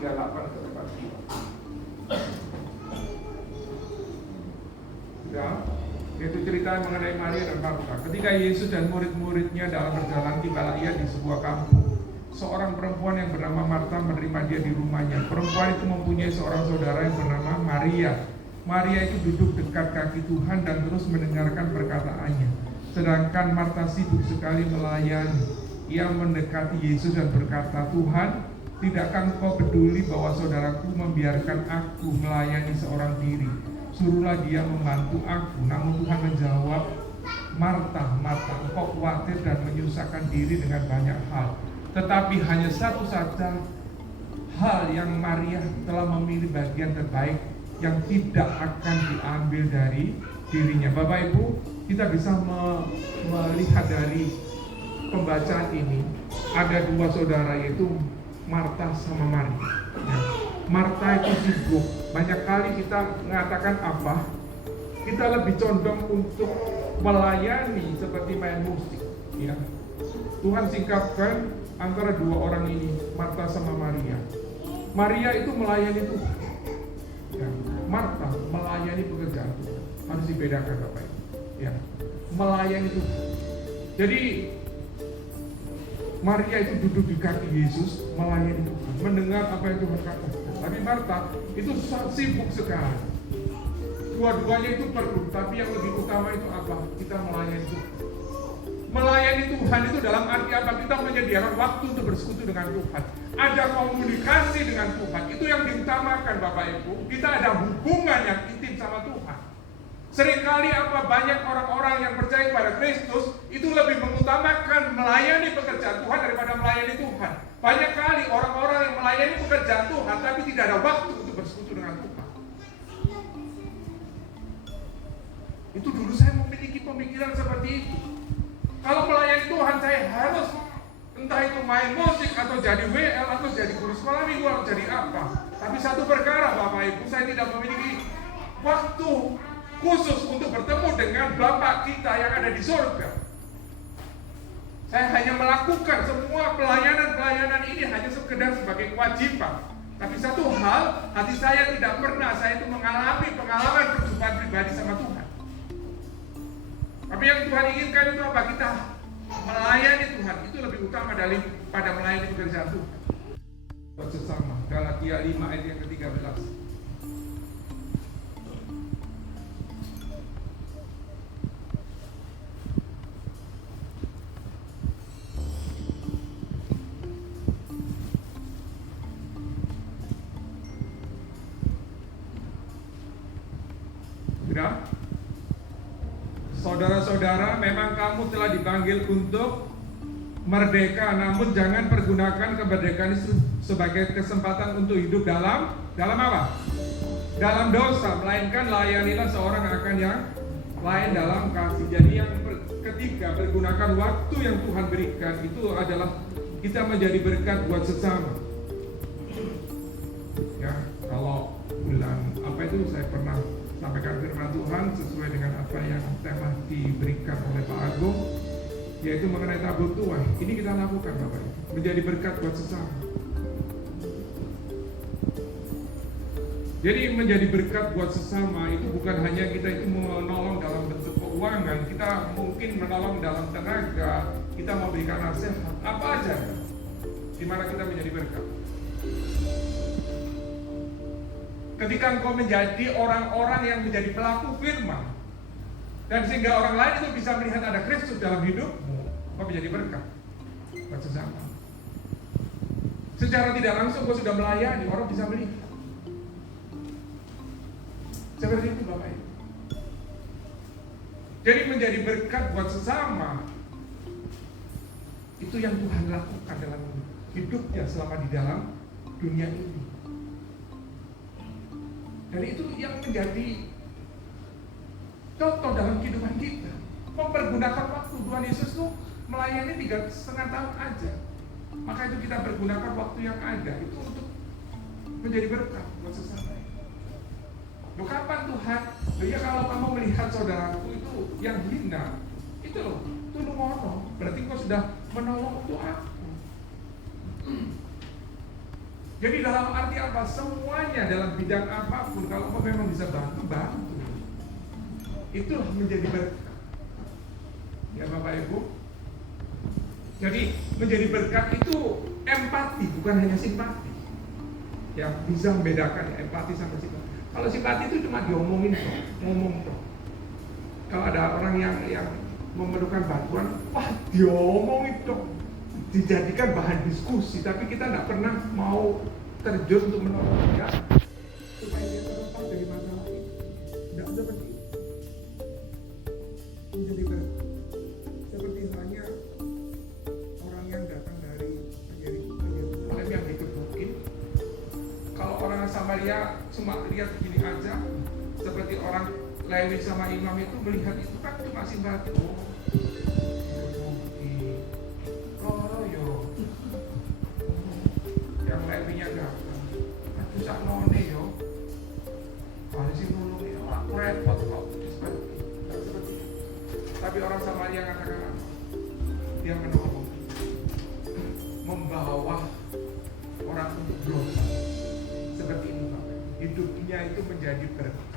38 ke 42. Ya, yaitu cerita mengenai Maria dan Marta. Ketika Yesus dan murid-muridnya dalam perjalanan, tibalah ia di sebuah kampung. Seorang perempuan yang bernama Marta menerima dia di rumahnya. Perempuan itu mempunyai seorang saudara yang bernama Maria. Maria itu duduk dekat kaki Tuhan dan terus mendengarkan perkataannya. Sedangkan Marta sibuk sekali melayani. Ia mendekati Yesus dan berkata, "Tuhan, tidakkah Engkau peduli bahwa saudaraku membiarkan aku melayani seorang diri? Suruhlah dia membantu aku." Namun Tuhan menjawab, "Marta, Marta, engkau khawatir dan menyusahkan diri dengan banyak hal. Tetapi hanya satu saja hal yang Maria telah memilih bagian terbaik yang tidak akan diambil dari dirinya." Bapak Ibu, kita bisa melihat dari pembacaan ini ada dua saudara, yaitu Marta sama Maria. Ya. Marta itu sibuk. Banyak kali kita mengatakan apa? Kita lebih condong untuk melayani seperti main musik. Ya. Tuhan singkapkan antara dua orang ini, Marta sama Maria. Maria itu melayani Tuhan. Ya. Marta melayani pekerjaan Tuhan. Harus dibedakan Bapak Ibu. Ya. Melayani Tuhan. Jadi Maria itu duduk di kaki Yesus, melayani Tuhan, mendengar apa yang Tuhan katakan. Tapi Marta itu sibuk sekali. Dua-duanya itu perlu, tapi yang lebih utama itu apa? Kita melayani Tuhan. Melayani Tuhan itu dalam arti apa? Kita menyediakan waktu untuk bersekutu dengan Tuhan. Ada komunikasi dengan Tuhan. Itu yang diutamakan Bapak Ibu. Kita ada hubungan yang intim sama Tuhan. Seringkali apa, banyak orang-orang yang percaya kepada Kristus itu lebih mengutamakan melayani pekerjaan Tuhan daripada melayani Tuhan. Banyak kali orang-orang yang melayani pekerjaan Tuhan tapi tidak ada waktu untuk bersekutu dengan Tuhan. Itu dulu saya memiliki pemikiran seperti itu. Kalau melayani Tuhan saya harus entah itu main musik atau jadi WL atau jadi guru sekolah minggu atau jadi apa. Tapi satu perkara Bapak Ibu, saya tidak memiliki waktu khusus untuk bertemu dengan Bapa kita yang ada di surga. Saya hanya melakukan semua pelayanan-pelayanan ini hanya sekedar sebagai kewajiban. Tapi satu hal, hati saya tidak pernah saya itu mengalami pengalaman kehidupan pribadi sama Tuhan. Tapi yang Tuhan inginkan itu apa? Kita melayani Tuhan. Itu lebih utama daripada melayani pekerjaan Tuhan. Buat sesama. Galatia 5 ayat yang ke-13. Saudara-saudara, memang kamu telah dipanggil untuk merdeka, namun jangan pergunakan kemerdekaan itu sebagai kesempatan untuk hidup dalam apa? Dalam dosa, melainkan layanilah seorang akan yang lain dalam kasih. Jadi yang ketiga, pergunakan waktu yang Tuhan berikan itu adalah kita menjadi berkat buat sesama. Ya, kalau bulan apa itu saya pernah sampaikan firman Tuhan sesuai dengan apa yang tema diberikan oleh Pak Agung, yaitu mengenai tabur tuai. Ini kita lakukan Bapak Ibu, menjadi berkat buat sesama. Jadi menjadi berkat buat sesama itu bukan hanya kita itu menolong dalam bentuk keuangan, kita mungkin menolong dalam tenaga, kita memberikan nasihat, apa aja di mana kita menjadi berkat. Ketika engkau menjadi orang-orang yang menjadi pelaku firman, dan sehingga orang lain itu bisa melihat ada Kristus dalam hidupmu, engkau menjadi berkat buat sesama. Secara tidak langsung engkau sudah melayani, orang bisa melihat. Seperti itu Bapak Ibu. Jadi menjadi berkat buat sesama, itu yang Tuhan lakukan dalam hidupnya selama di dalam dunia ini. Dan itu yang menjadi contoh dalam kehidupan kita. Mempergunakan waktu. Tuhan Yesus itu melayani 3,5 tahun aja. Maka itu kita pergunakan waktu yang ada itu untuk menjadi berkat buat sesama. Loh, kapan Tuhan? Loh, ya kalau kamu melihat saudaraku itu yang hina, itu loh, tolong mono. Berarti kau sudah menolong untuk aku. Jadi dalam arti apa? Semuanya dalam bidang apapun, kalau kau memang bisa bantu, bantu. Itulah menjadi berkat. Ya Bapak Ibu. Jadi menjadi berkat itu empati, bukan hanya simpati. Yang bisa membedakan empati sama simpati. Kalau simpati itu cuma diomongin toh, ngomong toh. Kalau ada orang yang memerlukan bantuan, wah diomongin toh, dijadikan bahan diskusi, tapi kita nggak pernah mau terjun untuk menolong dia supaya dia terlepas dari masalah ini. Nggak seperti itu. Menjadi berkat seperti halnya orang yang datang dari Yerusalem yang dikebukin. Kalau orang Samaria cuma lihat gini aja, seperti orang Lewi sama imam itu melihat itu kan cuma simpati. Yang Lewinya datang, aku sak none yo, masih nulungi orang repot kok. Tapi orang Samaria katakan apa? Dia menolong, membawa orang untuk berobat. Seperti ini Bapak. Hidupnya itu menjadi berkat.